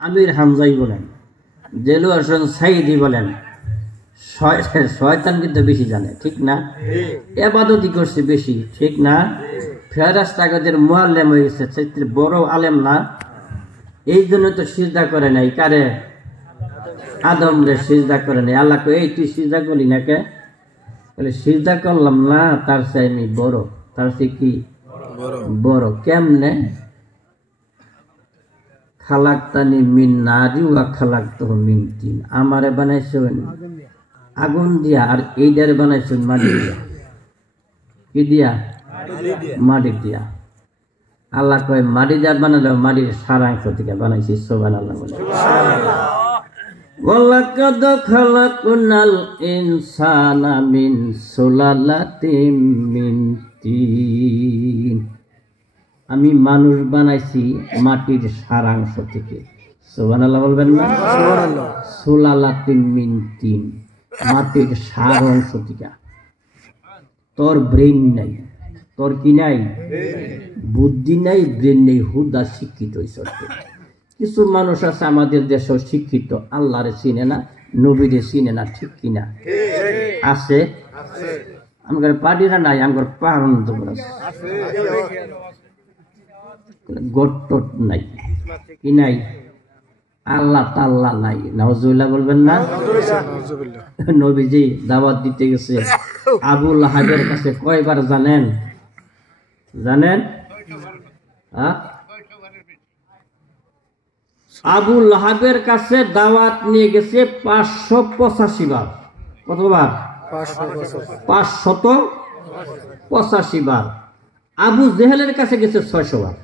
আমির হামজাই বলেন, দেলোয়ার হোসেন সাইদি বলেন, শয়তান কিন্তু বেশি জানে, ঠিক না? ইবাদতই করছে বেশি, ঠিক না? ফেরেশতাদের মুআল্লিম হয়ে গেছে, চাইতে বড় আলেম না, এই জন্য তো সিজদা করে নাই কারে? আদম রে সিজদা করে নাই। আল্লাহ কই, এই তুই সিজদা করলি না কে? বলে সিজদা করলাম না, তার চেয়ে আমি বড়, তার চেয়ে কি বড়। কেমনে? খালাক্তানি মিন নারি ওয়া খালাক্তাহু মিন তিন, আমারে বানাইছেন আগুন দিয়া, আর এইটারে বানাইছেন মাটি দিয়া। কি দিয়া? মাটি দিয়া। আল্লাহ কয় মাটি দিয়া বানালেও মাটির সারাংশ থেকে বানাইছি। সুবহানাল্লাহ বলে। ওয়ালাকাদ খালাকনাল ইনসানা মিন সুলালাতিম মিন তিন, আমি মানুষ বানাইছি মাটির সারাংশ থেকে। সুবহানাল্লাহ বলবেন না? সুবহানাল্লাহ। সুলালাতিম মিন তিন, মাটির সারাংশ থেকে। তোর ব্রেন নাই, তোর কি নাই? বুদ্ধি নাই, ব্রেন নেই, হুদা শিক্ষিত হইছে। কিছু মানুষ আছে আমাদের দেশেও শিক্ষিত, আল্লাহরে চিনে না, নবীরে চিনে না, ঠিক কিনা? আছে। আমার পার্টিরা নাই, আমার পারন্ত গট্টট নাই, কি নাই? আল্লাহ তাল্লাহ নাই। নাউজুবিল্লাহ বলবেন না? নবীজি দাওয়াত দিতে গেছে আবু লাহাবের কাছে কয়বার জানেন? আবু লাহাবের কাছে দাওয়াত নিয়ে গেছে 585 বার। কতবার? 585 বার। আবু জেহেলের কাছে গেছে 600 বার।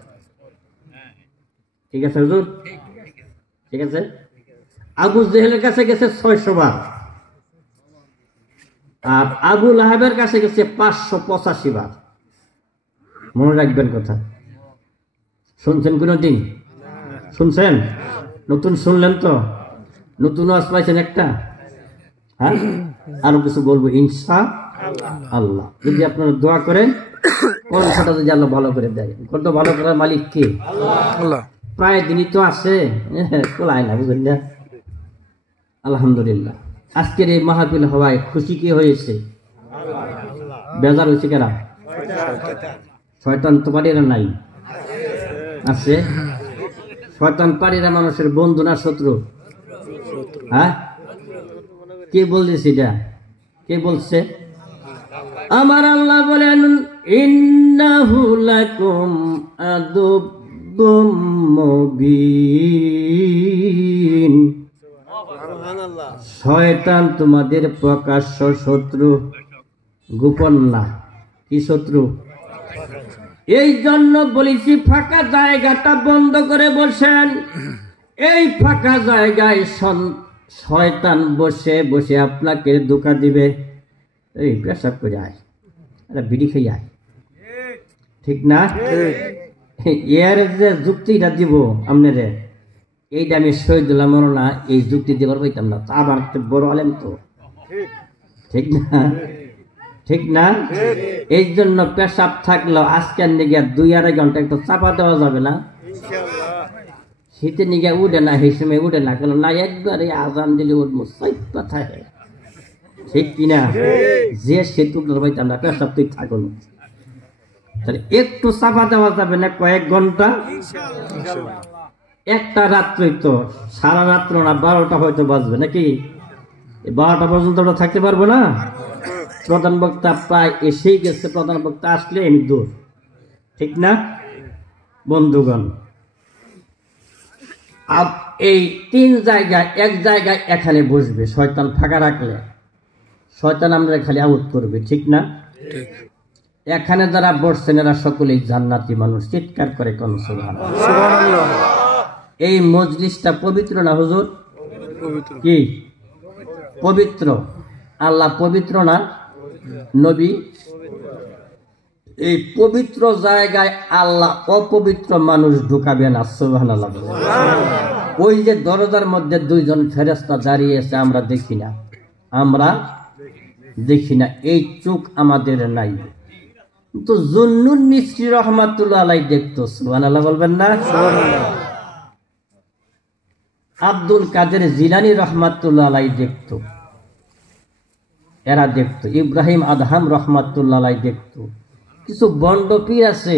ঠিক আছে হুজুর? ঠিক আছে। আবু জেহেলের কাছে গেছে 600 বার, আর আবু লাহাবের কাছে গেছে 585 বার। মনে রাখবেন কথা। শুনছেন কোনদিন? শুনছেন? নতুন শুনলেন তো? নতুন আওয়াজ পাইছেন একটা? হ্যাঁ, আরো কিছু বলবো ইনশাআল্লাহ, যদি আপনারা দোয়া করেন। কণ্ঠটা যদি আল্লাহ ভালো করে দেয়। কণ্ঠ ভালো করার মালিক কে? আল্লাহ। প্রায় দিনই তো আছে, কোলায় না, বুঝলেন না? আলহামদুলিল্লাহ। আজকের এই মাহফিল হওয়ায় খুশি কি হয়েছে? বেজার হয়েছে কেনা? শয়তান তো পারিরা নাই, আছে। শয়তান পারিরা মানুষের বন্ধু না শত্রু? হ্যাঁ, কে বলছে এটা? কে বলছে? আমার আল্লাহ বলেন, ইন্নাহু লাকুম আদুব্বুম মুবিন, শয়তান তোমাদের প্রকাশ্য শত্রু, গোপন না। কি শত্রু? এই জন্য বলেছি ফাঁকা জায়গাটা বন্ধ করে বসেন। এই ফাঁকা জায়গায় শয়তান বসে বসে আপনাকে ধোঁকা দিবে। এই পেশাব করে আয়, বিড়ি খেয়ে আয়, ঠিক না? এর যে যুক্তিটা দিব আপনারে, এইটা আমি শহীদুল্লাহ মরনা এই যুক্তি দিবার পাইতাম না। আবার বড় আলেম তো, ঠিক না? ঠিক না? এই জন্য পেশাব থাকলেও আজকের নিগে 2-2.5 ঘন্টা একটু চাপা দেওয়া যাবে না? শীতের নিগে উঠে না, সেই সময় উঠে না, কেন না একবারে আজান দিলে উঠবো, থাকে, ঠিক কিনা? যে সেতু পাইতাম না, পেশাব তুই থাকুন, তাহলে একটু চাপা দেওয়া যাবে না, কয়েক ঘন্টা। একটা রাত্রই তো, সারা রাত্র না, 12টা হয়তো বাজবে নাকি? 12টা পর্যন্ত আমরা থাকতে পারবো না। প্রধান বক্তা প্রায় এসেই গেছে, প্রধান বক্তা আসলে আমি দূর, ঠিক না বন্ধুগণ? এই 3 জায়গায়, এক জায়গায় এখানে বসবে শয়তান, ফাঁকা রাখলে শয়তান আমরা খালি আউট করবে, ঠিক না? এখানে যারা বসছেন এরা সকলেই জান্নাতি মানুষ। চিৎকার করে কোন সুবহানাল্লাহ। এই মজলিসটা পবিত্র না হুজুর? কি পবিত্র? আল্লাহ পবিত্র না? নবী? এই পবিত্র জায়গায় আল্লাহ অপবিত্র মানুষ ঢুকাবে না। সুবহানাল্লাহ। ওই যে দরজার মধ্যে 2 জন ফেরেশতা দাঁড়িয়ে আছে, আমরা দেখি না, আমরা দেখি না, এই চোখ আমাদের নাই। তো জুন্নুন মিসরি রহমাতুল্লাহ আলাইহি দেখতো। সুবহানাল্লাহ বলবেন না? আব্দুল কাদের জিলানী রহমাতুল্লাহ আলাই দেখত, এরা দেখত, ইব্রাহিম আদহাম রহমাতুল্লাহ আলাই দেখত। কিছু বন্ড পীর আছে,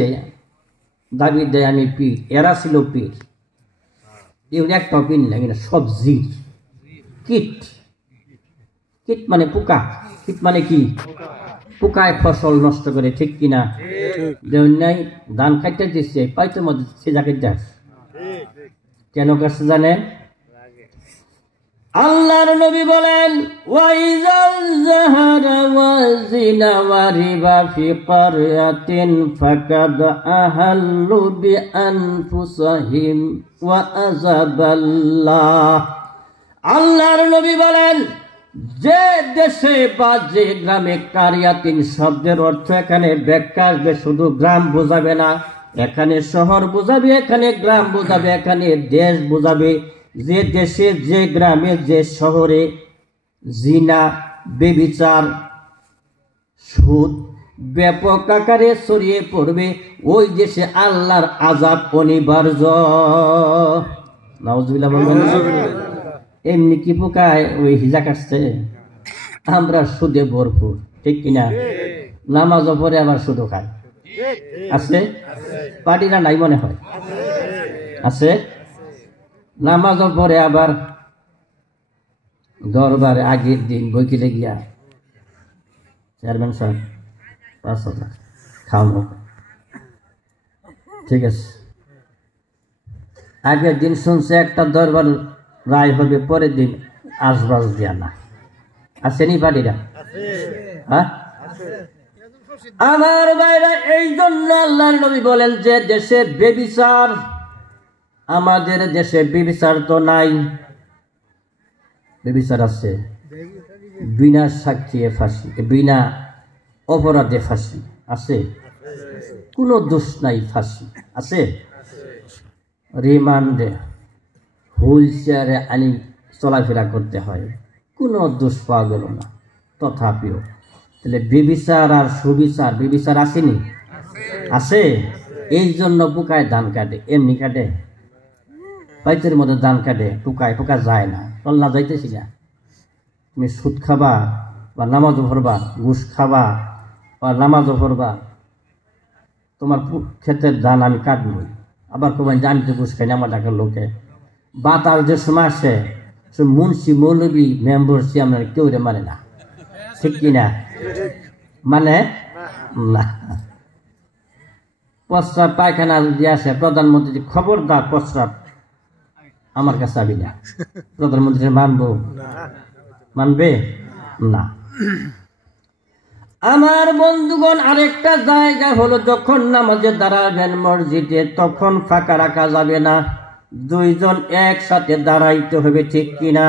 দাবি দেয় আমি পীর, এরা ছিল পীর। এগুলো একটা পীর না, সব জিন। কীট, কীট মানে পোকা, কীট মানে কি? পোকায় ফসল নষ্ট করে, ঠিক কিনা? অন্যায় ধান খাইতে দিচ্ছে, পাইতে মধ্যে সে যাকে যাস কেন কাছে জানেন? আল্লাহর নবী বলেন, ওয়াইজাল যাহারা ওয়াজিনা ওয়ারিবা ফি ক্বরিয়াতিন ফাকাদ আহাল্লু বিআনফুসিহিম ওয়া আযাবাল্লাহ। আল্লাহর নবী বলেন, যে দেশে বা যে গ্রামে, কারিয়াতিন শব্দের অর্থ এখানে ব্যাখ্যা আসবে, শুধু গ্রাম বোঝাবে না, এখানে শহর বোঝাবে, এখানে গ্রাম বোঝাবে, এখানে দেশ বোঝাবে। যে দেশে, যে গ্রামে, যে শহরে জিনা, বেবিচার, সুদ ব্যাপক আকারে ছড়িয়ে পড়বে, ওই দেশে আল্লাহর আযাব অনিবার্য। নাউজুবিল্লাহ বলবেন। এমনি কি পোকায় ওই হিজা কাটছে? আমরা সুদে ভরপুর, ঠিক কিনা? নামাজও পরে আবার সুদও খায়, আছে? পার্টিরা নাই মনে হয়, আছে? নামাজও পরে আবার দরবারে আগের দিন বইকিলে গিয়া, চেয়ারম্যান সাহেব 500 টাকা খাওয়ানো, ঠিক আছে। আগের দিন শুনছে একটা দরবার রায় হবে, পরের দিন আসবাস দিয়া না, আসেনি পার্টিরা? হ্যাঁ, আমার ভাইরা, এই জন্য আল্লাহর নবী বলেন যে দেশে বেবিচার, আমাদের দেশে বেবিচার তো নাই, বেবিচার আছে, বিনা সাক্ষী ফাঁসি, বিনা অপরাধে ফাঁসি, আছে? কোনো দোষ নাই, ফাঁসি আছে। রিমান্ডে হুইল চেয়ারে আনি চলাফেরা করতে হয়, কোনো দোষ পাওয়া গেল না। তথাপিও তাহলে বেবিচার আর সুবিচার, বেবিচার আসেনি? আছে। এই জন্য পোকায় ধান কাটে, এমনি কাটে, পাইতের মধ্যে ধান কাটে, পোকায়, পোকা যায় না। তল্লা যাইতেছি না, তুমি সুদ খাবা বা নামাজও ভরবা, ঘুষ খাবা বা নামাজও ভরবা, তোমার ক্ষেতের ধান আমি কাটবই। আবার কবেন যে আমি তো ঘুষ খাই না, আমার টাকার লোকে। বাতার যে সময় আসে, মুন্সি, মৌলবী, মেম্বার, চেয়ারম্যান কেউ রে মানে না, ঠিক কিনা? মানে না। প্রস্রাব পায়খানা যদি আসে, প্রধানমন্ত্রী খবরদার প্রস্রাব আমার কাছে আবি না, প্রধানমন্ত্রী মানবো? মানবে না। আমার বন্ধুগণ, আরেকটা জায়গা হলো, যখন নামাজে দাঁড়াবেন মসজিদে, তখন ফাঁকা রাখা যাবে না, দুইজন একসাথে দাঁড়াইতে হবে, ঠিক কিনা?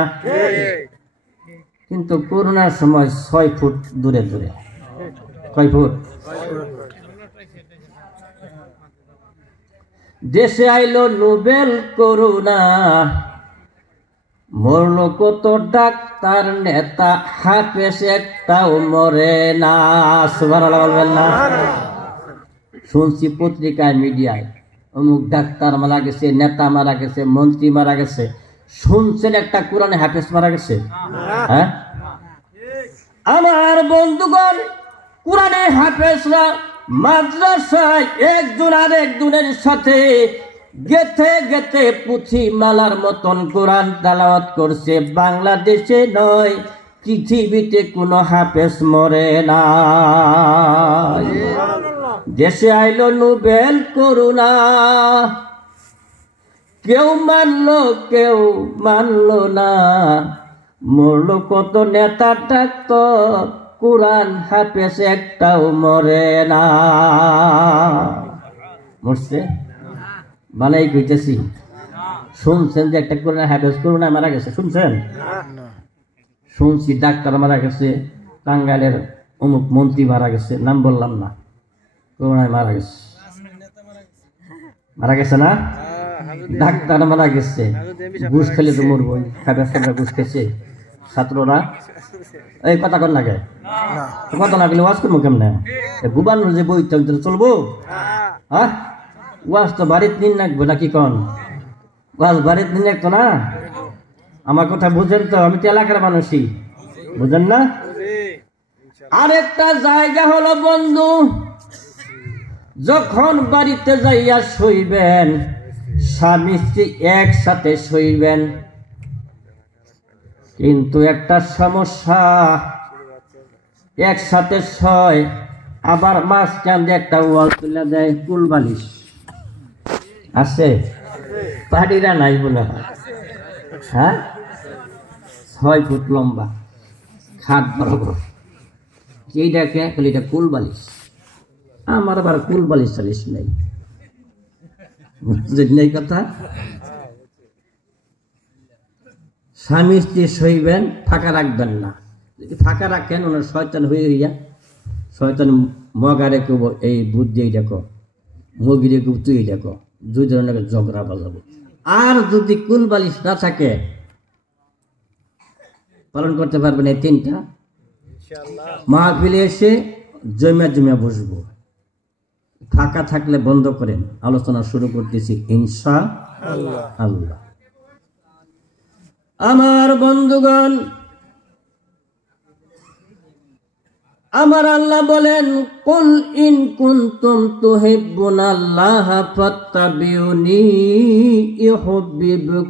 কিন্তু করোনার সময় 6 ফুট দূরে দূরে। কয় ফুট? দেশে আইলো নোবেল করোনা, মরলো কত ডাক্তার, নেতা, হাফেজ একটাও মরে না। সুবহানাল্লাহ বলবেন না? শুনছি পত্রিকায়, মিডিয়ায়, অমুক ডাক্তার মারা গেছে, নেতা মারা গেছে, মন্ত্রী মারা গেছে। শুনছেন একটা কোরআনে হাফেজ মারা গেছে? হ্যাঁ, আমার বন্ধুগণ, কোরআনে হাফেজরা মাদ্রাসায় একজন আর একজনের সাথে গেথে গেথে পুঁথি মালার মতন কোরআন তেলাওয়াত করছে। বাংলাদেশে নয়, পৃথিবীতে কোনো হাফেজ মরে না। দেশে আইলো নোবেল করোনা, কেউ মানলো, কেউ মানলো না, মরলো কত নেতা, ডাক্তার, কোরআন হাফেজ একটাও মরে না। মরছে? মালাই কইতেছি, শুনছেন যে একটা কোরআন হাফেজ করোনা মারা গেছে? শুনছেন? শুনছি ডাক্তার মারা গেছে, টাঙ্গাইলের অমুক মন্ত্রী মারা গেছে, নাম বললাম না, করোনায় মারা গেছে। মারা গেছে না? ডাক্তার মারা গেছে, ঘুষ খেলে তো মরবো। হাফেজরা ঘুষ খেয়েছে, ছাত্ররা। এই কথা কর লাগে, কথা না গেলে ওয়াজ করবো কেমনে? গুবানোর যে বই চলবো? হ্যাঁ, ওয়াজ তো বাড়িতে নিন রাখবো নাকি? কন ওয়াজ বাড়িতে নিন রাখতো না? আমার কথা বুঝেন তো? আমি তো এলাকার মানুষই, বুঝেন না? আরেকটা জায়গা হলো বন্ধু, যখন বাড়িতে যাইয়া শুইবেন স্বামী স্ত্রী একসাথে শুইবেন, কিন্তু একটা সমস্যা, একসাথে শয় আবার মাঝখান দিয়ে একটা ওয়াল তুলে দেয়, কুল বালিশ আছে, পাড়িরা নাই বলে হয়। হ্যাঁ, 6 ফুট লম্বা, খাট বরাবর, এইটাকে এটা কুল বালিশ। আমার আবার কুল বালিশ টালিশ নেই, বুঝলেন কথা? স্বামী স্ত্রী শৈবেন, ফাঁকা রাখবেন না। যদি ফাঁকা রাখেন ওনার শয়তান হয়ে হইয়া, শয়তান মগারে কেব এই বুদ্ধি এই দেখো, মগিরে কেব তুই এই দেখো, দুজনের ঝগড়া বাজাবো। আর যদি কুল বালিশ না থাকে, পালন করতে পারবেন এই 3টা। মাহফিলে এসে জমিয়া বসবো, ফাঁকা থাকলে বন্ধ করেন, আলোচনা শুরু করতেছি ইনশাআল্লাহ। আমার বন্ধুগণ, আমার আল্লাহ বলেন, কুল ইন কুনতুম তুহিব্বুনাল্লাহা ফাত্তাবিউনি ইউহিব্বুকুমুল্লাহ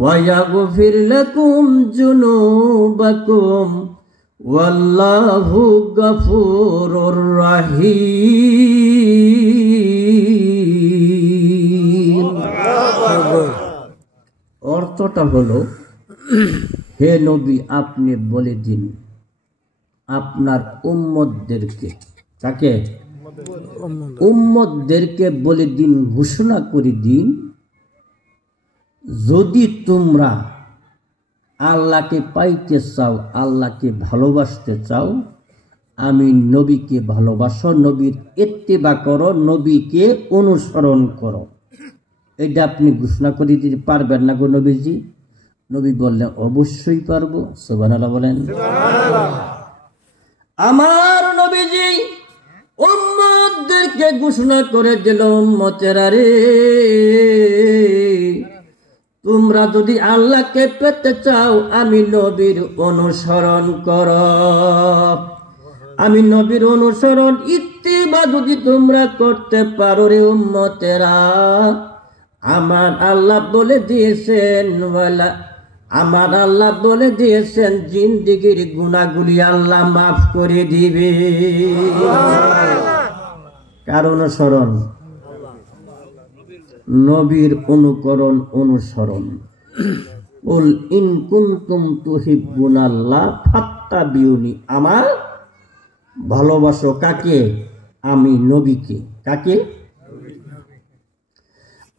ওয়া ইয়াগফির লাকুম যুনুবাকুম ওয়াল্লাহু গফুরুর রাহিম। অর্থটা হলো, হে নবী আপনি বলে দিন আপনার উম্মতদেরকে, তাকে উম্মতদেরকে বলে দিন, ঘোষণা করে দিন, যদি তোমরা আল্লাহকে পাইতে চাও, আল্লাহকে ভালোবাসতে চাও, আমি নবীকে ভালোবাসো, নবীর ইত্তেবা করো, নবীকে অনুসরণ করো। এটা আপনি ঘোষণা করে দিতে পারবেন না গো নবীজি? নবী বললেন অবশ্যই পারবো। সুবহানাল্লাহ বলেন। আমার নবীজি উম্মতদেরকে ঘোষণা করে দিল, উম্মতেরা রে, তোমরা যদি আল্লাহকে পেতে চাও, আমি নবীর অনুসরণ করো। আমি নবীর অনুসরণ ইত্তেবা যদি তোমরা করতে পারো রে উম্মতেরা, আমার আল্লাহ বলে দিয়েছেন, আমার আল্লাহ বলে দিয়েছেন জিন্দেগির গুনাহগুলি আল্লাহ মাফ করে দিবে। কার অনুসরণ? নবীর অনুকরণ, অনুসরণ। কুল ইন কুনতুম তুহিব্বুনাল্লাহ ফাত্তাবিউনি, আমার ভালোবাসো কাকে? আমি নবীকে। কাকে?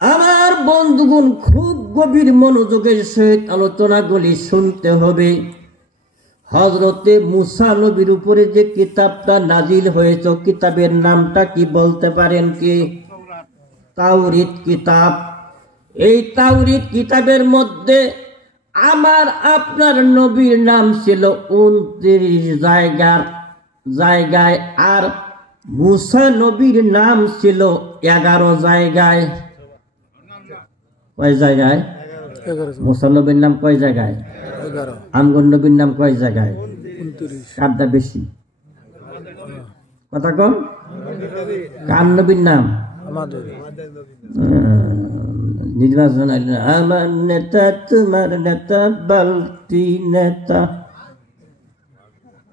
আমার বন্ধুগণ, খুব গভীর মনোযোগের সহিত আলোচনাগুলি শুনতে হবে। হযরতে মুসা নবীর উপরে যে কিতাবটা নাজিল হয়েছে, কিতাবের নামটা কি বলতে পারেন কি? তাওরীত কিতাব। এই তাওরীত কিতাবের মধ্যে আমার আপনার নবীর নাম ছিল 29 জায়গায়, আর মুসা নবীর নাম ছিল 11 জায়গায়। কয় জায়গায়? মুসা নবীর নাম কয় জায়গায়? আমগর নবীর নাম কয় জায়গায়? 29। কারটা বেশি? কথা কম? কার নবীর নাম? আমার নেতা, তোমার নেতা, বালতি নেতা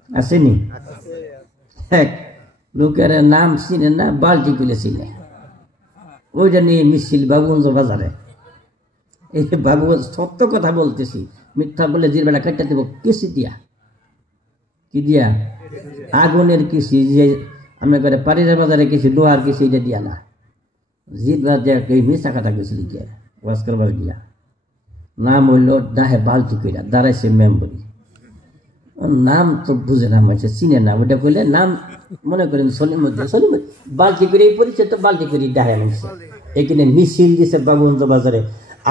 আসেনি? লোকের নাম চিনে না, বালতি গুলো চিনে। ওইটা নিয়ে মিছিল বাবুগঞ্জ বাজারে। এই বাবুগঞ্জ, সত্য কথা বলতেছি, মিথ্যা বলে জিরবেলা কাটতে দেবো কেসি দিয়া। কি দিয়া? আগুনের কেসি, যে আমরা করে পারিজার বাজারে কেসি, লোহার কেসি, এটা দিয়া না। জিরবার দিয়া এই মিশা কাটা গেছিল গিয়া, ওয়াজ করবার গিয়া। নাম হইল ডাহে বালতি কইরা, দাঁড়াইছে মেম্বরি। নাম তো বুঝে না, মাইছে চিনে না। ওইটা কইলে নাম মনে করেন সলিম বালতি করে, এই পরিচয় তো বালতি করে ডাহে নামছে। এখানে মিছিল দিছে বাবুগঞ্জ বাজারে,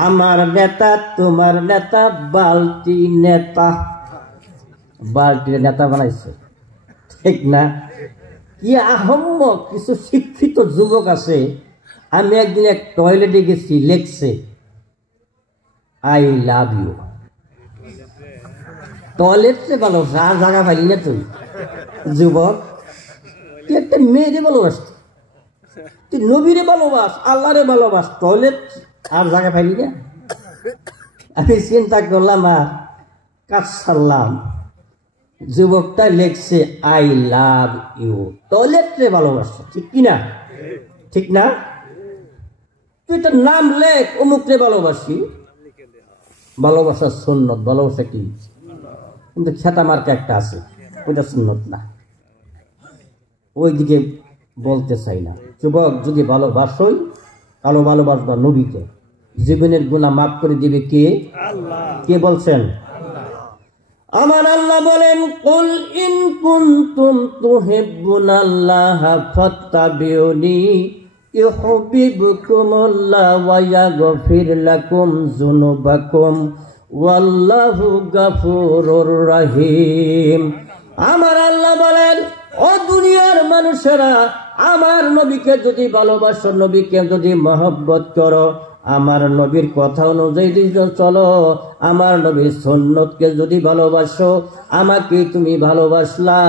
আমার নেতা, তোমার নেতা, বালতি নেতা। বালতির নেতা বানাইছে, ঠিক না? কি আহম্মক কিছু শিক্ষিত যুবক আছে, আমি একদিন এক টয়লেটে গেছি, লেখছে আই লাভ ইউ। টয়লেট সে ভালোবাসা, আর জায়গা পাইলি না তুই যুবক? তুই একটা মেয়েরে ভালোবাস, তুই নবীরে ভালোবাস, আল্লাহরে ভালোবাস, টয়লেট আর জায়গা পাইলি না? আমি চিন্তা করলাম আর কাজ সারলাম। যুবকটা লেখছে আই লাভ ইউ, টয়লেট রে ভালোবাসা, ঠিক কিনা? ঠিক না? তুই তোর নাম লেখ, অমুক রে ভালোবাসি। ভালোবাসার সুন্নত, ভালোবাসা কি? কিন্তু খেতা মার্কা একটা আছে, ওইটা সুন্নত না, ওইদিকে বলতে চাই না। যুবক যদি ভালোবাসোই, কালো ভালোবাসবা নবীকে, জীবনের গুনাহ মাফ করে দিবে কে? কে বলছেন? আমার আল্লাহ বলেন, কুল ইন কুনতুম তুহিব্বুনাল্লাহা ফাত্তাবিউনি ইউহিব্বুকুমুল্লাহু ওয়া ইয়াগফির লাকুম যুনুবাকুম ওয়াল্লাহু গাফুরুর রহিম। আমার আল্লাহ বলেন, ও দুনিয়ার মানুষেরা, আমার নবীকে যদি ভালোবাসো, নবীকে যদি মহব্বত করো, আমার নবীর কথা অনুযায়ী চলো, আমার নবীর সুন্নতকে যদি ভালোবাসো, আমাকে তুমি ভালোবাসলা,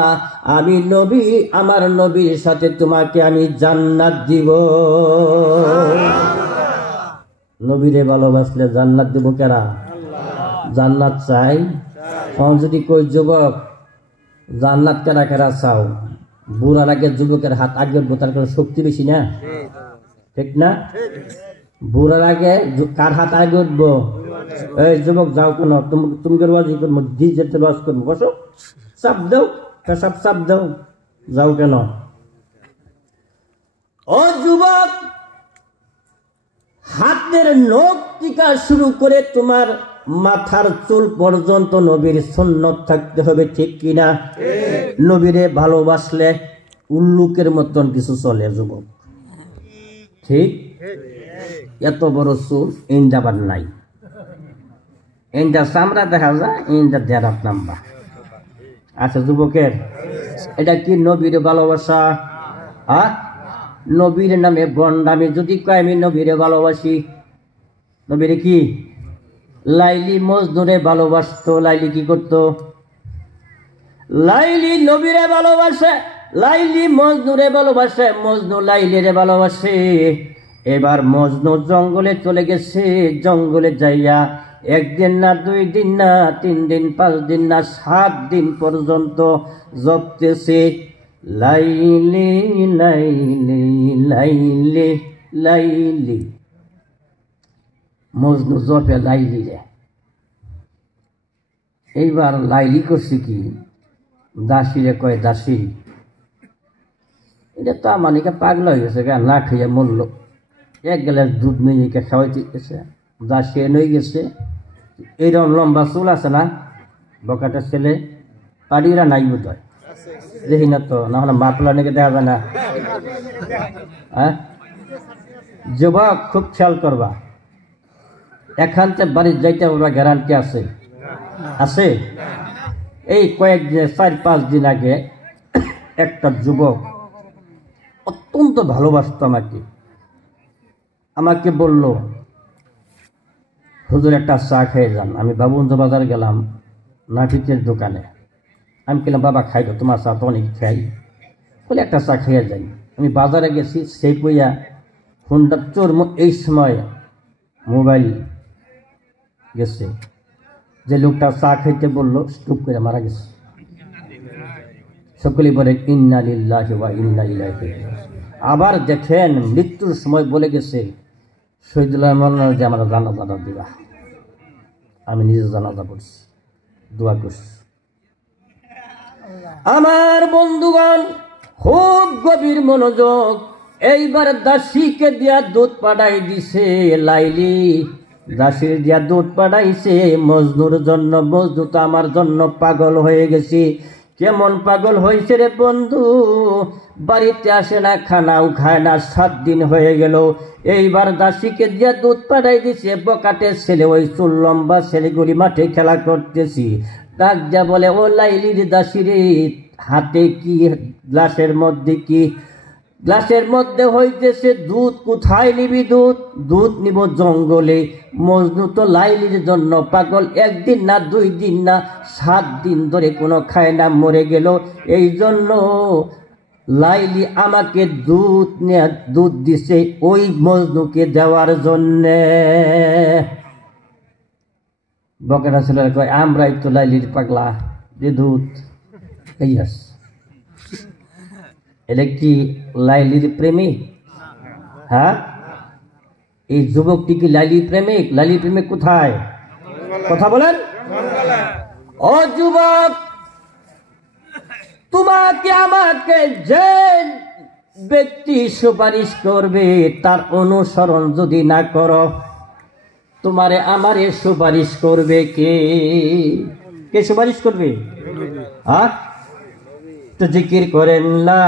আমি নবী, আমার নবীর সাথে তোমাকে আমি জান্নাত দিব। নবীরে ভালোবাসলে জান্নাত দিব কারা? জান্নাত চাই। যদি কই যুবক জান্নাত কারা কারা চাও? বুড়ার আগে যুবকের হাত আগে, তার কোনো শক্তি বেশি না, ঠিক না? বুড়ার আগে কার হাত আগে উঠবো? এই যুবক যাও কেন? তুমি ওয়াজি করবো, ডিজেতে ওয়াজ করবো, বসো, চাপ দাও, পেশাব চাপ দাও, যাও কেন? ও যুবক, হাতের নখ টিকা শুরু করে তোমার মাথার চুল পর্যন্ত নবীর সুন্নত থাকতে হবে, ঠিক কিনা? নবীরে ভালোবাসলে উল্লুকের মতন কিছু চলে যুবক, ঠিক? এত বড় চুল ইন্দাবার নাই, ইন্দা চামড়া দেখা যায়, ইন্দা দেড়াপ নাম্বা। আচ্ছা যুবকের, এটা কি নবীর ভালোবাসা? নবীর নামে বন্ডামি যদি কয় আমি নবীরে ভালোবাসি। নবীরে কি? লাইলি মজনুরে ভালোবাসতো। লাইলি কি করতো? লাইলি নবীরে ভালোবাসে, লাইলি মজনুরে ভালোবাসে, মজনু লাইলিরে ভালোবাসে। এবার মজনু জঙ্গলে চলে গেছে, জঙ্গলে যাইয়া একদিন না, 2 দিন না, 3 দিন, 5 দিন না, 7 দিন পর্যন্ত জপতেছে লাইলি লাইলি লাইলি লাইলি। মজনু জপে লাইলি রে। এইবার লাইলি করছে কি? দাসীরে কয়, দাসী এটা তো আমার পাগলা হয়ে গেছে, না খাইয়া মরল, 1 গ্লাস দুধ নিয়ে খাওয়াইতে গেছে, দাসী নই গেছে। এইরকম লম্বা চুল আছে না, বকাটা ছেলে, পাড়িরা নাই বোধ হয়, দেখি না তো, না হলে মাপলা নাকি দেখা যায় না। হ্যাঁ যুবক, খুব খেয়াল করবা, এখান থেকে বাড়ির যাইতে ওরা গ্যারান্টি আছে? আছে? এই কয়েকদিন, 4-5 দিন আগে একটা যুবক অত্যন্ত ভালোবাসতো আমাকে বলল, হুজুর একটা চা খেয়ে যান। আমি বাবুগঞ্জ বাজার গেলাম, নাটিতের দোকানে। আমি বললাম, বাবা খাই তো, তোমার চা তো অনেক খাই, বলে একটা চা খেয়ে যাই। আমি বাজারে গেছি, সেই পইয়া ফোনটা চোর, এই সময় মোবাইল গেছে। যে লোকটা চা খাইতে বললো, স্ট্রোক করে মারা গেছে। সকলে বলে ইন্না লিল্লাহি ওয়া ইন্না ইলাইহি রাজিউন। আবার দেখেন, মৃত্যুর সময় বলে গেছে, শহীদুল্লাহ মৌলানা যে আমার জানাজা দিবা। আমি নিজে জানাজা করছি, দোয়া করছি। আমার বন্ধুগণ, খুব গভীর মনোযোগ। এইবার দাসীকে দিয়া দুধ পাঠাই দিছে লাইলি, দাসীর দিয়া দুধ পাঠাইছে মজনুর জন্য। মজনু তো আমার জন্য পাগল হয়ে গেছি। কেমন পাগল হয়েছে রে বন্ধু, বাড়িতে আসে না, খানাও খায় না, 7 দিন হয়ে গেল। এইবার দাসীকে দিয়া দুধ পাঠাই দিছে। বকাটের ছেলে, ওই চুল লম্বা ছেলেগুলি মাঠে খেলা করতেছি। ডাক যা বলে, ও লাইলির দাসী রে, হাতে কি, গ্লাসের মধ্যে কি? গ্লাসের মধ্যে হইতেছে দুধ। কোথায় নিবি দুধ? দুধ নিব জঙ্গলে। মজনু তো লাইলির জন্য পাগল, একদিন না 2 দিন না 7 দিন ধরে কোনো খায় না, মরে গেল। এই জন্য লাইলি আমাকে দুধ দিছে ওই মজনুকে দেওয়ার জন্যে। বকেরা ছেলেরা কয় আমরাই তো লাইলির পাগলা, যে দুধ এই আস। এটা কি লাইলির প্রেমিক? হ্যাঁ, এই যুবকটি কি লাইলির প্রেমিক? লাইলির প্রেমিক কোথায়? কথা বলেন। ও যুবক, তোমাকে আমাকে যে ব্যক্তি সুপারিশ করবে তার অনুসরণ যদি না করো, তোমারে আমারে সুপারিশ করবে কে? কে সুপারিশ করবে? হ্যাঁ, তো জিকির করেন লা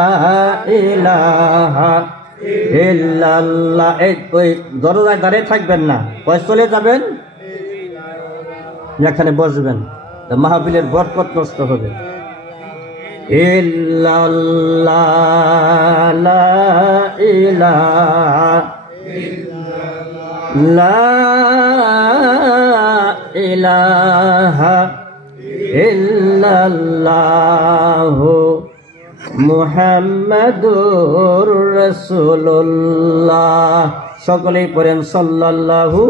ইলাহা ইল্লাল্লাহ। ওই দরজায় দাঁড়িয়ে থাকবেন না, চলে যাবেন, এখানে বসবেন, মাহফিলের বরকত নষ্ট হবে। ইল্লাল্লাহ লা ইলাহা লা ইলাহা ইল্লাল্লাহু মুহাম্মাদুর রাসূলুল্লাহ। সকলেই পড়েন সাল্লাল্লাহু।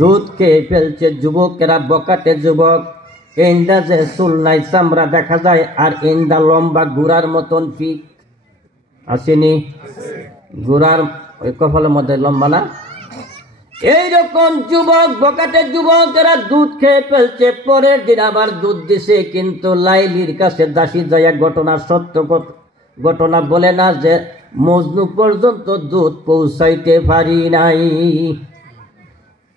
দুধ খেয়ে ফেলছে যুবকেরা, বকাটে যুবক। ইন্দা যে চুল নাই, চামড়া দেখা যায়, আর ইন্দা লম্বা গুড়ার মতন পিক আসেনি, গুড়ার ওই কপালের মধ্যে লম্বা না, এইরকম যুবক, বকাটে যুবকেরা দুধ খেয়ে ফেলছে। পরের দিন আবার দুধ দিছে, কিন্তু লাইলির কাছে দাসী যায় ঘটনা সত্য ঘটনা বলে না যে মজনু পর্যন্ত দুধ পৌঁছাইতে পারি নাই।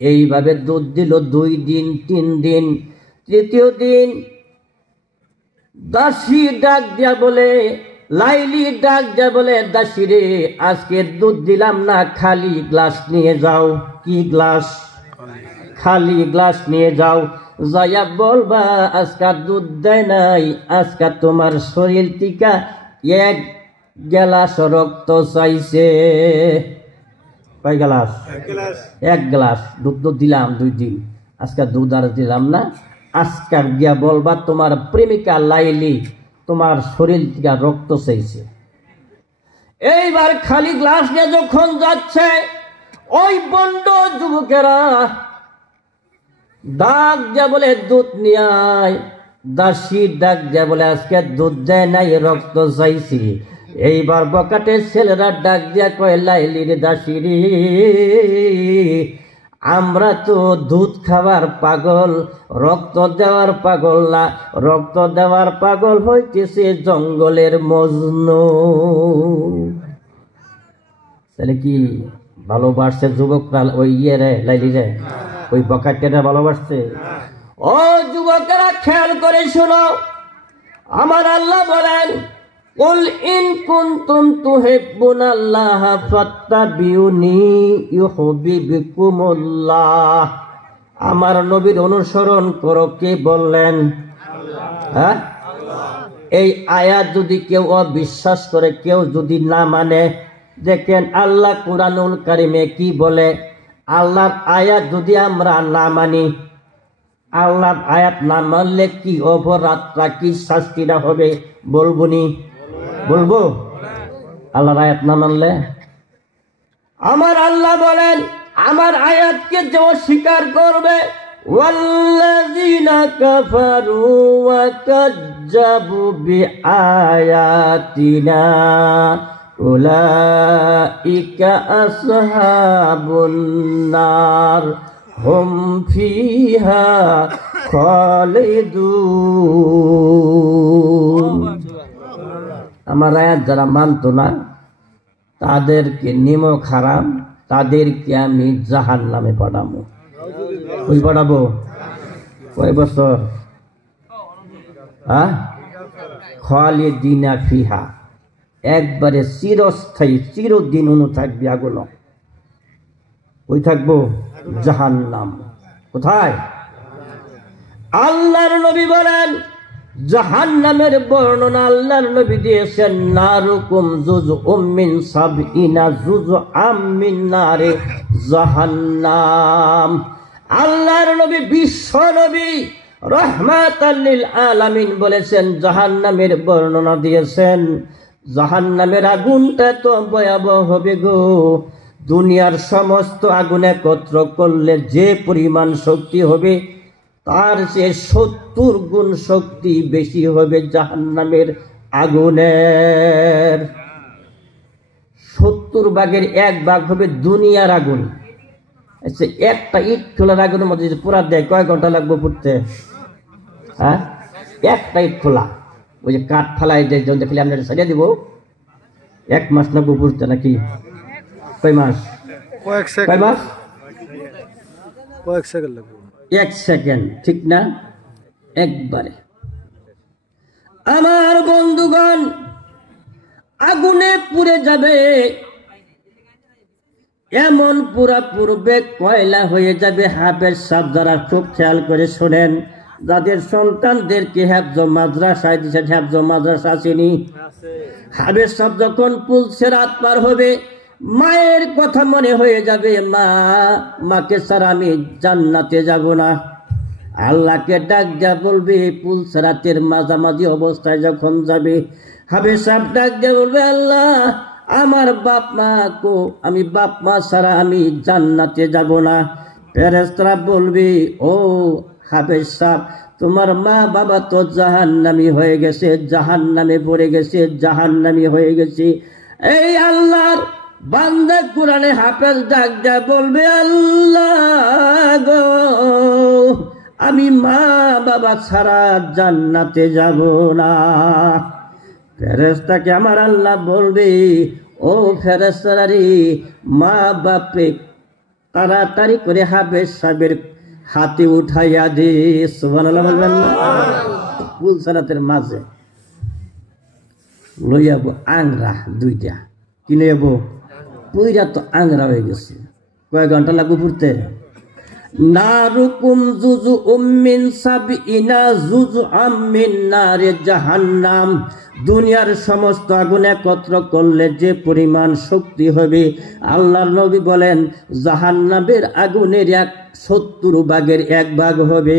এইভাবে দুধ দিল 2 দিন 3 দিন। তৃতীয় দিন দাসী ডাক দিয়া বলে, লাইলি ডাক দিয়া বলে, দাসী রে, আজকে দুধ দিলাম না, খালি গ্লাস নিয়ে যাও। কি গ্লাস? খালি গ্লাস নিয়ে যাও। যাইয়া বলবা আজকে দুধ দেয় নাই, আজকে তোমার শরীর থেকে 1 গ্লাস রক্ত চাইছে। কয় গ্লাস? 1 গ্লাস দুধ দিলাম 2 দিন, আজকে দুধ আর দিলাম না। আজকে গিয়া বলবা তোমার প্রেমিকা লাইলি তোমার শরীর থেকে রক্ত চাইছে। এইবার খালি গ্লাস নিয়ে যখন যাচ্ছে, ওই বন্ড যুবকেরা ডাক যা বলে দুধ নিয়ে আয়। দাসী ডাক যা বলে আজকে দুধ দেয় নাই, রক্ত চাইছি। এইবার বকাটে ছেলেরা ডাক দিয়া কয়, লাইলির দাসী রে, আমরা তো দুধ খাবার পাগল, রক্ত দেওয়ার পাগল না। রক্ত দেওয়ার পাগল হইতেছে জঙ্গলের মজনু। তাহলে কি ভালোবাসছে যুবকরা ওই রে লাইলি রে? ওই বকাটেরা ভালোবাসছে? ও যুবকেরা খেয়াল করে শোনো, আমার আল্লাহ বলেন, কুল ইন কুনতুম তুহিব্বুনাল্লাহ ফাত্তাবিউনি ইউহিব্বুকুমুল্লাহ। আমার নবীর অনুসরণ করো। কে বললেন? হ্যাঁ, এই আয়াত যদি কেউ অবিশ্বাস করে, কেউ যদি না মানে, দেখেন আল্লাহ কুরআনুল কারিমে কি বলে। আল্লাহর আয়াত যদি আমরা না মানি, আল্লাহর আয়াত না মানলে কি অপরাধটা, কি শাস্তিটা হবে বলবো নি? বলবো? আল্লাহর আয়াত না মানলে। আমার আল্লাহ বলেন, আমার আয়াতকে যে অস্বীকার করবে, ওয়াল্লাযিনা কাফারু ওয়া কাযযাবু বিআয়াতিনা উলাইকা আসহাবুন নার হুম ফিহা খালিদুন। আমার আয়াত যারা মানত না, তাদেরকে নিমক হারাম, তাদেরকে আমি জাহান্নামে পাঠাবো। কই পাঠাবো? কয় বছর? খালিদিনা ফিহা, একবারে চিরস্থায়ী, চিরদিন অনু থাকবে আগুন। ওই থাকবো জাহান্নাম। কোথায়? আল্লাহর নবী বলেন, জাহান্নামের বর্ণনা আল্লাহর নবী দিয়েছেন, নারুকুম জুজউম মিন সাবঈনা জুজআম মিন নারে জাহান্নাম। আল্লাহর নবী বিশ্ব নবী রাহমাতাল লিল আলামিন বলেছেন, জাহান্নামের বর্ণনা দিয়েছেন, জাহান্নামের আগুনটা তো ভয়াবহ হবে গো। দুনিয়ার সমস্ত আগুন একত্র করলে যে পরিমাণ শক্তি হবে তার চেয়ে 70 গুণ শক্তি বেশি হবে জাহান্নামের আগুনের। 70 ভাগের 1 ভাগ হবে দুনিয়ার আগুন। আচ্ছা, একটা ইট খোলার আগুনের মধ্যে যদি পুরা দেয় কয় ঘন্টা লাগবে পুড়তে? হ্যাঁ, একটা ইট খোলা, ওই যে কাঠ ফালাই দেয় যখন দেখলে আমরা সারিয়ে দিব, 1 মাস লাগবে পুড়তে নাকি কয় মাস? কয় মাস? কয়েক সেকেন্ড লাগবে। 1 সেকেন্ড, ঠিক না? একবারে। আমার বন্ধুগণ, আগুনে পুড়ে যাবে, এমন পুরা পূর্বে কয়লা হয়ে যাবে। হাফেজ সাহেব যারা খুব খেয়াল করে শোনেন, যাদের সন্তানদেরকে হেফজ মাদ্রাসায় দিচ্ছেন, হেফজ মাদ্রাসা চিনি, হাফেজ সাহেব যখন পুলসিরাত পার হবে, মায়ের কথা মনে হয়ে যাবে, মা, মাকে ছাড়া আমি জান্নাতে যাব না। আল্লাহকে ডাক দিয়া বলবে, পুলসিরাতের মাঝামাঝি অবস্থায় যখন যাবে, হাফেজ সাহেব ডাক দিয়া বলবে, আল্লাহ আমার বাপ মা কো, আমি বাপ মা ছাড়া আমি জান্নাতে যাব না। ফেরেশতারা বলবে, ও হাফেজ সাহেব, তোমার মা বাবা তো জাহান্নামী হয়ে গেছে, জাহান্নামে পড়ে গেছে, জাহান্নামী হয়ে গেছে। এই আল্লাহর বান্দা কোরআনে হাফেজ ডাক দেয়া বলবে, আল্লাহ গো, আমি মা বাবা ছাড়া জান্নাতে যাব না। ফেরেশতাকে আমার আল্লাহ বলবে, ও ফেরেশতারা রে, মা বাপে তাড়াতাড়ি করে হাফেজ সাহেবের হাতে উঠাইয়া দে। সুবহানাল্লাহ বলবেন না? পুলসিরাতের মাঝে লইয়াবো আংরা 2টা, কি লইয়াবো? পুইরা তো আংরা হয়ে গেছে। কয় ঘন্টা লাগবে পুড়তে? নারুকুম জুজউম মিন সাবঈনা জুজআম মিন নারে জাহান্নাম। দুনিয়ার সমস্ত আগুন একত্র করলে যে পরিমাণ শক্তি হবে, আল্লাহর নবী বলেন জাহান্নামের আগুনের 70 ভাগের 1 ভাগ হবে।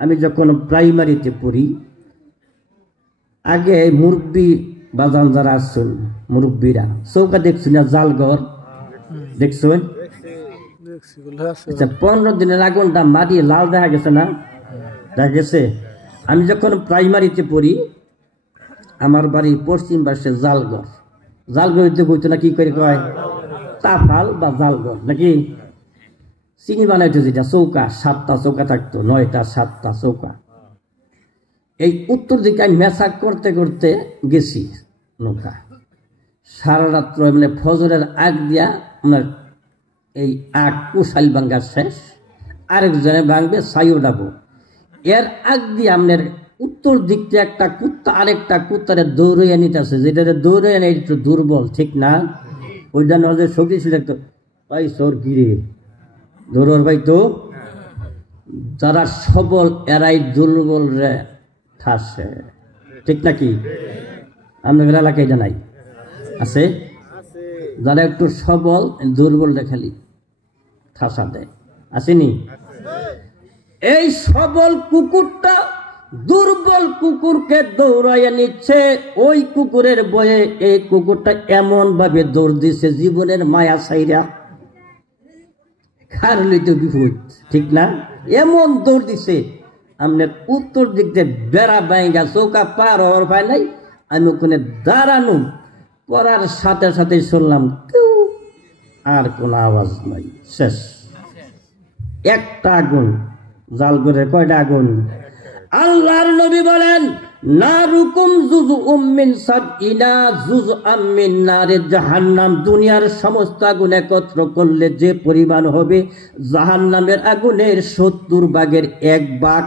আমি যখন প্রাইমারিতে পড়ি, আগে মুরব্বী বাজান যারা আসছেন, মুরব্বীরা চৌকা দেখছেন না, জালঘর দেখছেন? আচ্ছা, 15 দিনের আগুনটা মারিয়ে লাল দেখা গেছে না? দেখা গেছে। আমি যখন প্রাইমারিতে পড়ি, আমার বাড়ি পশ্চিম পাশে জালঘর। জালঘরিতে কইতো না, কি করে কয়? তাফাল বা জালঘর নাকি? চিনি বানাইতো যেটা, চৌকা 7টা চৌকা থাকতো, 9টা 7টা চৌকা। এই উত্তর দিকে আমি মেসাক করতে করতে গেছি নৌকা, সারা রাত্র, মানে ফজরের আগ দিয়া আপনার এই আগ কুশাল ভাঙ্গা শেষ, আরেকজনে ভাঙবে ছাইও ডাবো, এর আগ দিয়ে আপনার উত্তর দিক থেকে একটা কুত্তা আরেকটা কুত্তারে দৌড়াইয়া নিতেছে, যেটা দৌড়াইয়া নেই একটু দুর্বল, ঠিক না? ওইটা নজর শক্তি ছিল একটু, ভাই সর গিরে দৌড়র ভাই তো, যারা সবল এরাই দুর্বল রে ঠাসে, ঠিক নাকি? আপনাদের এলাকায় জানাই আছে, যারা একটু সবল দুর্বল রে খালি ঠাসা দেয়, আসেনি? এই সবল কুকুরটা দুর্বল কুকুরকে দৌড়াইয়া নিচ্ছে। ওই কুকুরের বয়ে এই কুকুরটা এমন ভাবে দৌড় দিছে, জীবনের মায়া ছাইরা খারলি তো বিপদ, ঠিক না? এমন দৌড় দিছে, আপনার উত্তর দিক দিয়ে বেড়া বাইঙ্গা চৌকা পার হওয়ার পায় নাই। আমি ওখানে দাঁড়ানো, পড়ার সাথে সাথে শুনলাম কেউ, আর কোন আওয়াজ নাই, শেষ। একটা আগুন, জালঘরের কয়টা আগুন? আল্লাহর নবী বলেন, নারুকুম জুজউম মিন সাবঈনা জুজআম মিন নারে জাহান্নাম। দুনিয়ার সমস্ত আগুন একত্র করলে যে পরিমাণ হবে, জাহান্নামের আগুনের 70 ভাগের 1 ভাগ।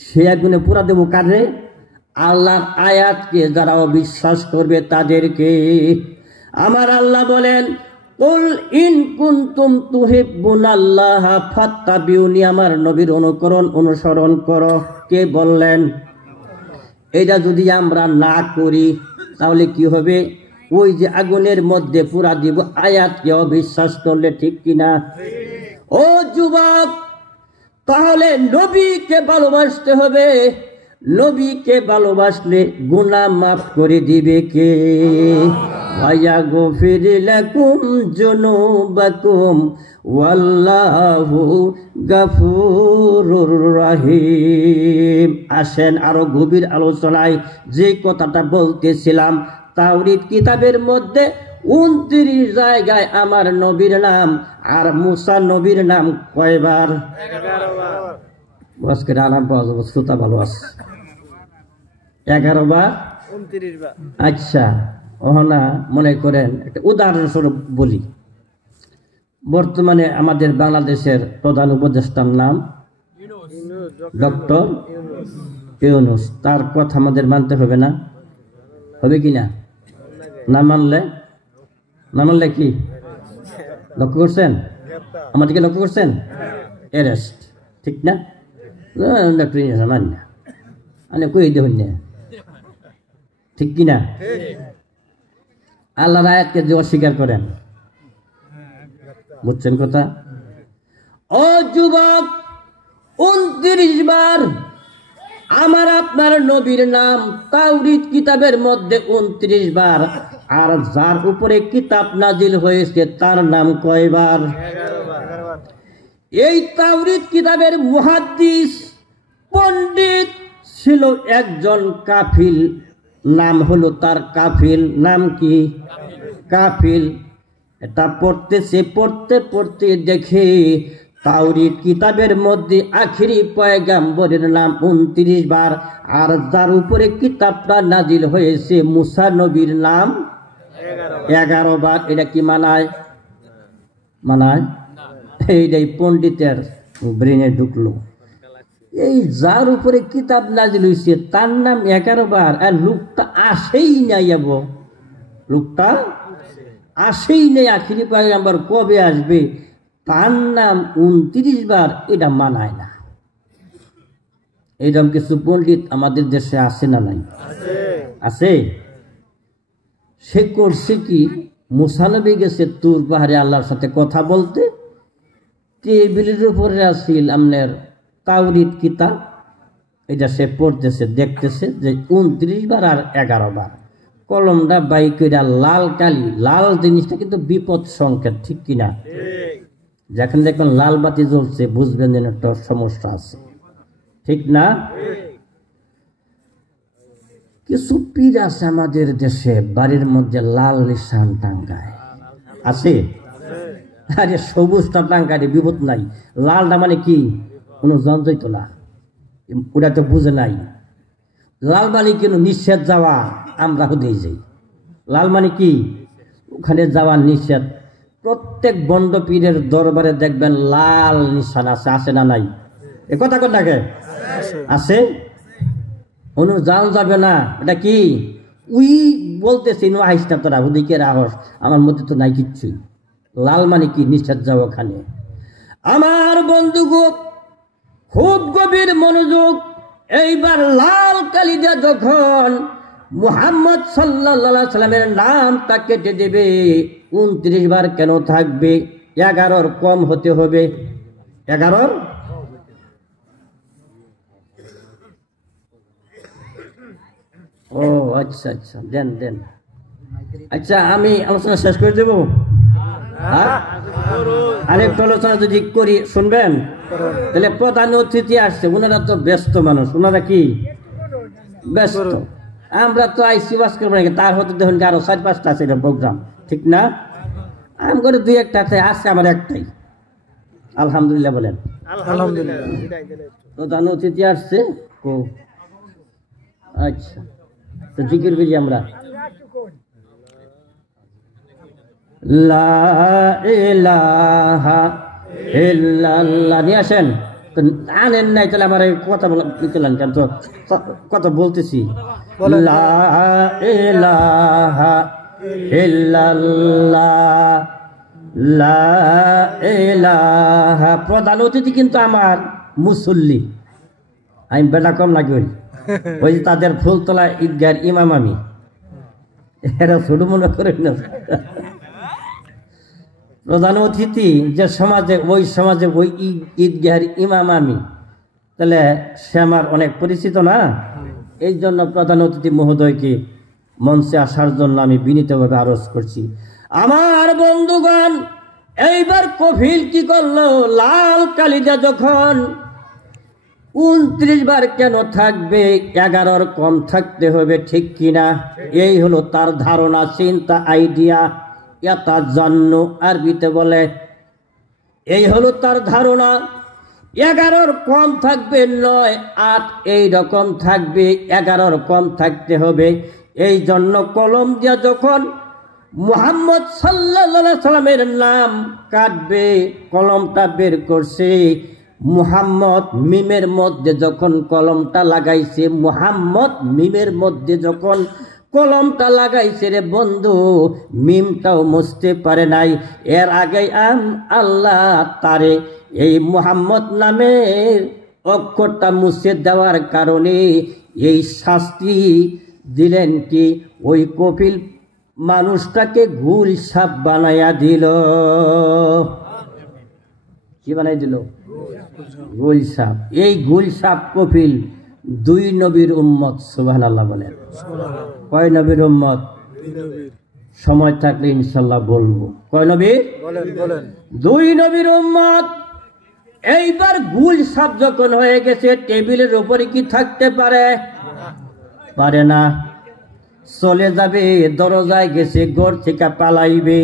সে আগুনে পুরা দেব কারে? আল্লাহর আয়াতকে যারা অবিশ্বাস করবে তাদেরকে। আমার আল্লাহ বলেন, কুল ইন কুনতুম তুহিব্বুনাল্লাহা ফাত্তাবিউনি, আমার নবীর অনুসরণ করো। কে বললেন? এটা যদি আমরা না করি তাহলে কি হবে? ওই যে আগুনের মধ্যে পুরা দিব। আয়াতকে অবিশ্বাস করলে, ঠিক কিনা? ও যুবক, তাহলে নবীকে ভালোবাসতে হবে। নবীকে ভালোবাসলে গুনাহ মাফ করে দিবে কে? ওয়ায়াগফির লাকুম যুনুবাকুম ওয়াল্লাহু গাফুরুর রহিম। আসেন আরো গভীর আলোচনায় যে কথাটা বলতেছিলাম, তাওরীত কিতাবের মধ্যে 29 জায়গায় আমার নবীর নাম আর মুসা নবীর নাম কয়বার? 11 বার। আজকের আলাপ শ্রোতা ভালো আছে। 11 বার, 29 বার। আচ্ছা, ওহনা মনে করেন একটা উদাহরণস্বরূপ বলি। বর্তমানে আমাদের বাংলাদেশের প্রধান উপদেষ্টার নাম ডক্টর ইউনূস। তার কথা আমাদের মানতে হবে না? হবে কি না? না মানলে কি লক্ষ্য করছেন? আমাদেরকে লক্ষ্য করছেন? অ্যারেস্ট, ঠিক না? ডক্টর ইউনূস মান না, আমি কই দেখুন না, ঠিক কিনা? আল্লাহর আয়াতকে যে অস্বীকার করেন, বুঝছেন কথা? ও যুবক, 29 বার আমার আপনার নবীর নাম তাওরীত কিতাবের মধ্যে 29 বার। আর যার উপরে কিতাব নাজিল হয়েছে তার নাম কয়বার? 11 বার। এই তাওরীত কিতাবের মুহাদ্দিস পণ্ডিত ছিল একজন কাফিল, নাম হলো তার কাফিল। নাম কি? কাফিল। এটা পড়তে দেখে তাওরীত কিতাবের মধ্যে আখিরি পয়গাম্বরের নাম 29 বার। আর যার উপরে কিতাবটা নাজিল হয়েছে মুসা নবীর নাম 11 বার। এটা কি মানায়? এইটাই পণ্ডিতের ব্রেনে ঢুকলো। এই যার উপরে কিতাব নাজিল হয়েছে তার নাম 11 বার, আর লোকটা আসেই নাই। লোকটা আসেই নেই, আখিরি পয়গাম্বর কবে আসবে? তার নাম 29 বার। এটা মানায় না। এরকম কিছু পণ্ডিত আমাদের দেশে আছে না নাই? আছে। সে করছে কি, মুসা নবী গেছে তুর পাহাড়ে আল্লাহর সাথে কথা বলতে, টেবিলের উপরে আসিল আপনার তাওরীত কিতাব। এটা সে পড়তেছে, দেখতেছে যে 29 বার আর 11 বার। কলমটা বাই কইরা লাল কালি, লাল জিনিসটা কিন্তু বিপদ সংকেত, ঠিক কিনা? যখন দেখবেন লাল বাতি জ্বলছে বুঝবেন যেন একটা সমস্যা আছে, ঠিক না? কিছু পীর আছে আমাদের দেশে, বাড়ির মধ্যে লাল নিশান টাঙ্গায়। আছে? আরে সবুজটা টাঙ্গায়, বিপদ নাই। লালটা মানে কি? কোনো যন্ত্রই তো না, ওটা তো বুঝে নাই। লাল মানে কেন নিষেধ যাওয়া, আমরা হতেই যাই। লাল মানে কি? ওখানে যাওয়া নিষেধ। প্রত্যেক বন্ড পীরের দরবারে দেখবেন লাল নিশান আছে, আছে না নাই? এ কথা কোনটাকে আছে? অনু যাওয়া যাবে না। এটা কি? উই বলতেছি নো আইসটা তোরা ওদিকে রাহস, আমার মধ্যে তো নাই কিচ্ছু। লাল মানে কি? নিষেধ যাও ওখানে। আমার বন্ধুগো, খুব গভীর মনোযোগ। এইবার লাল কালি দিয়ে যখন মুহাম্মদ সাল্লাল্লাহু আলাইহি সাল্লামের নামটা কেটে দেবে, 29 বার কেন থাকবে? 11-র কম হতে হবে। 11-র ও আচ্ছা আচ্ছা, দেন। আচ্ছা, আমি আলোচনা শেষ করে দেব। আরেকটু আলোচনা যদি করি শুনবেন? তাহলে প্রধান অতিথি আসছে, ওনারা তো ব্যস্ত মানুষ। ওনারা কি ব্যস্ত? আমরা তো আইসি বাস করবো নাকি? তার হতে দেখুন আরো 4-5টা আছে প্রোগ্রাম, ঠিক না? আম করে 2-1টা আছে, আমার একটাই। আলহামদুলিল্লাহ বলেন। আলহামদুলিল্লাহ। প্রধান অতিথি আসছে। আচ্ছা, তো জিকির করি আমরা। লা ইলাহা ইল্লাল্লাহ নিয়ে আসেন। আনেন নাই তাহলে আমার কথা বলেন কেন? তো কথা বলতেছি। লা ইলাহা ইল্লাল্লাহ লা ইলাহা। প্রধান অতিথি কিন্তু আমার মুসল্লি, আমি বেটা কম লাগে ওই যে তাদের ফুলতলা ঈদগার ইমাম, আমি এরা ছোট মনে করে না। প্রধান অতিথি যে সমাজে, ওই সমাজে ওই ঈদগাহের ইমাম আমি, তাহলে সে আমার অনেক পরিচিত না। এই জন্য প্রধান অতিথি মহোদয়কে মঞ্চে আসার জন্য আমি বিনীতভাবে আরজ করছি। আমার বন্ধুগণ, এইবার কফিল কি করলো, লাল কালিদা যখন 29 বার কেন থাকবে, 11-র কম থাকতে হবে, ঠিক কিনা? এই হলো তার ধারণা, চিন্তা, আইডিয়া। এটা জন্য আরবিতে বলে, এই হলো তার ধারণা। 11-র কম থাকবে 9, 8 এই রকম থাকবে, 11-র কম থাকতে হবে। এই জন্য কলম দিয়া যখন মুহাম্মদ সাল্লাল্লাহু আলাইহি সাল্লামের নাম কাটবে, কলমটা বের করছে, মুহাম্মদ মিমের মধ্যে যখন কলমটা লাগাইছে, মুহাম্মদ মিমের মধ্যে যখন কলমটা লাগাইছে রে বন্ধু, মিমটাও মুছতে পারে নাই। এর আগে আল্লাহ তারে এই মুহাম্মদ নামের অক্ষরটা মুছে দেওয়ার কারণে এই শাস্তি দিলেন কি, ওই কপিল মানুষটাকে গুল সাপ বানাইয়া দিল। কি বানাই দিল? গুল সাপ। এই গুল সাপ কপিল 2 নবীর উম্মত। সুবহানাল্লাহ বলেন। কয় নবীর উম্মত? সময় থাকলে ইনশাল্লাহ বলবো। কয় নবী? 2 নবীর উম্মত। এইবার গুল সাপ যখন হয়ে গেছে, টেবিলের উপরে কি থাকতে পারে? পারে না। চলে যাবে, দরজায় গেছে, ঘর থেকে পালাইবে।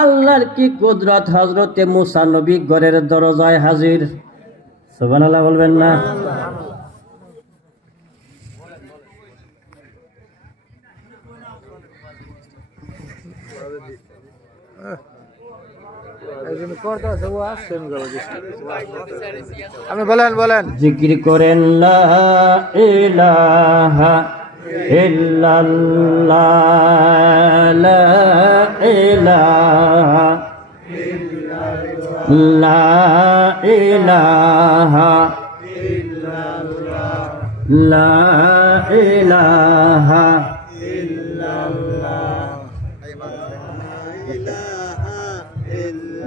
আল্লাহর কি কুদরত, হযরতে মুসা নবী ঘরের দরজায় হাজির। সুবহানাল্লাহ বলবেন না? আপনি বলেন জিকির করেন লা ইলাহা ইল্লাল্লাহ, লা ইলাহা, লা ইলাহা, লা ইলাহা,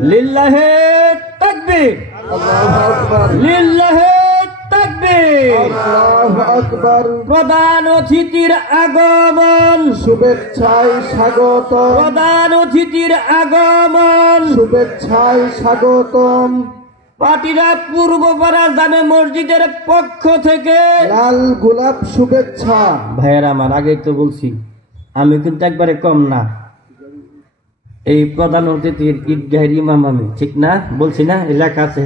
লিল্লাহে তাকবীর, লিল্লাহে তাকবীর। প্রধান অতিথির আগমন, শুভেচ্ছায় স্বাগত, প্রধান অতিথির আগমন, শুভেচ্ছায় স্বাগতম। পাটিরা পূর্বপাড়া জামে মসজিদের পক্ষ থেকে লাল গোলাপ শুভেচ্ছা। ভাইয়ের আমার, আগেই তো বলছি আমি কিন্তু একবারে কম না। এই প্রধান অতিথির ঈদগাহের ইমাম আমি, ঠিক না? বলছি না? লেখা আছে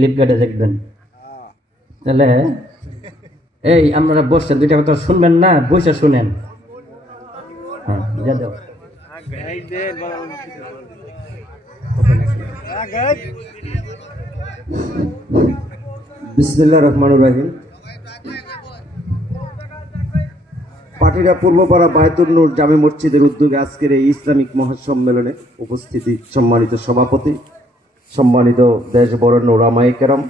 লিপগার্ডে, দেখবেন। তাহলে এই আপনারা বসে 2টা কথা শুনবেন না, বসে শুনেন। হ্যাঁ, যা দাও। বিসমিল্লাহির রহমানির রহিম। পাটিরা পূর্বপাড়া বায়তুল নূর জামে মসজিদের উদ্যোগে আজকের এই ইসলামিক মহাসম্মেলনে উপস্থিতি সম্মানিত সভাপতি, সম্মানিত দেশ বরেণ্য উলামায়ে কেরাম,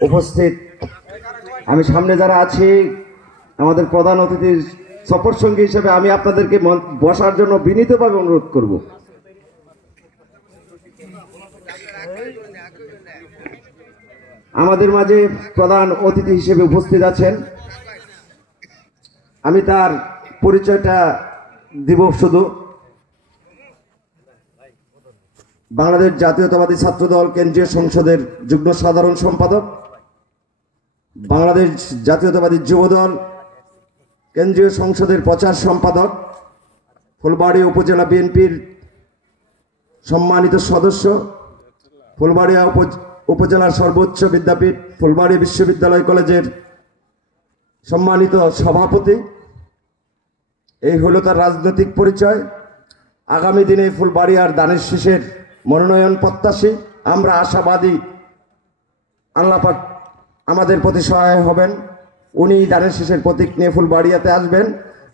উপস্থিত আমি সামনে যারা আছি, আমাদের প্রধান অতিথির সফর সঙ্গী হিসেবে আমি আপনাদেরকে বসার জন্য বিনীতভাবে অনুরোধ করব। আমাদের মাঝে প্রধান অতিথি হিসেবে উপস্থিত আছেন, আমি তার পরিচয়টা দিব শুধু। বাংলাদেশ জাতীয়তাবাদী ছাত্রদল কেন্দ্রীয় সংসদের যুগ্ম সাধারণ সম্পাদক, বাংলাদেশ জাতীয়তাবাদী যুবদল কেন্দ্রীয় সংসদের প্রচার সম্পাদক, ফুলবাড়িয়া উপজেলা বিএনপির সম্মানিত সদস্য, ফুলবাড়িয়া উপজেলার সর্বোচ্চ বিদ্যাপীঠ ফুলবাড়িয়া বিশ্ববিদ্যালয় কলেজের সম্মানিত সভাপতি। এই হলো তার রাজনৈতিক পরিচয়। আগামী দিনে ফুলবাড়িয়ার দানের শীষের মনোনয়ন প্রত্যাশী আমরা, আশাবাদী আল্লাহ পাক আমাদের প্রতি সহায় হবেন। উনি দানের শীষের প্রতীক নিয়ে ফুলবাড়িয়াতে আসবেন।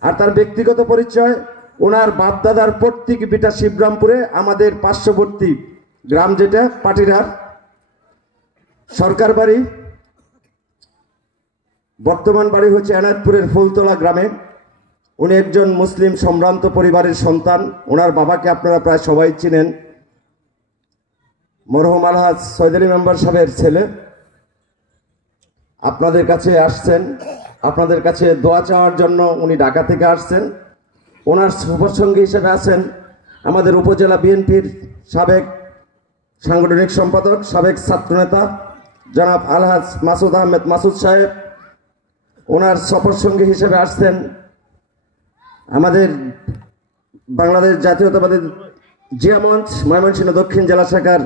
আর তার ব্যক্তিগত পরিচয়, ওনার বাপদাদার প্রত্যেক বিটা শিবরামপুরে, আমাদের পার্শ্ববর্তী গ্রাম যেটা পাটিরার সরকার বাড়ি, বর্তমান বাড়ি হচ্ছে এনায়তপুরের ফুলতলা গ্রামে। উনি একজন মুসলিম সম্ভ্রান্ত পরিবারের সন্তান। ওনার বাবাকে আপনারা প্রায় সবাই চিনেন, মরহুম আলহাজ সৈয়দ মেম্বার সাহেবের ছেলে। আপনাদের কাছে আসছেন, আপনাদের কাছে দোয়া চাওয়ার জন্য উনি ঢাকা থেকে আসছেন। ওনার সফরসঙ্গী হিসেবে আছেন আমাদের উপজেলা বিএনপির সাবেক সাংগঠনিক সম্পাদক, সাবেক ছাত্রনেতা জনাব আলহাজ মাসুদ আহমেদ মাসুদ সাহেব। ওনার সফরসঙ্গী হিসেবে আসছেন আমাদের বাংলাদেশ জাতীয়তাবাদী জিয়া মঞ্চ ময়মনসিংহ দক্ষিণ জেলা শাখার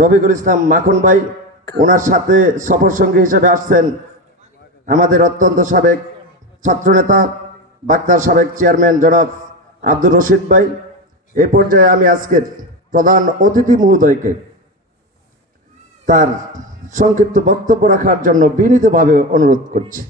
রবিকুল ইসলাম মাখন ভাই। ওনার সাথে সফরসঙ্গী হিসেবে আসছেন আমাদের অত্যন্ত সাবেক ছাত্রনেতা বাক্তার সাবেক চেয়ারম্যান জনাব আব্দুর রশিদ ভাই। এই পর্যায়ে আমি আজকের প্রধান অতিথি মহোদয়কে তার সংক্ষিপ্ত বক্তব্য রাখার জন্য বিনীতভাবে অনুরোধ করছি।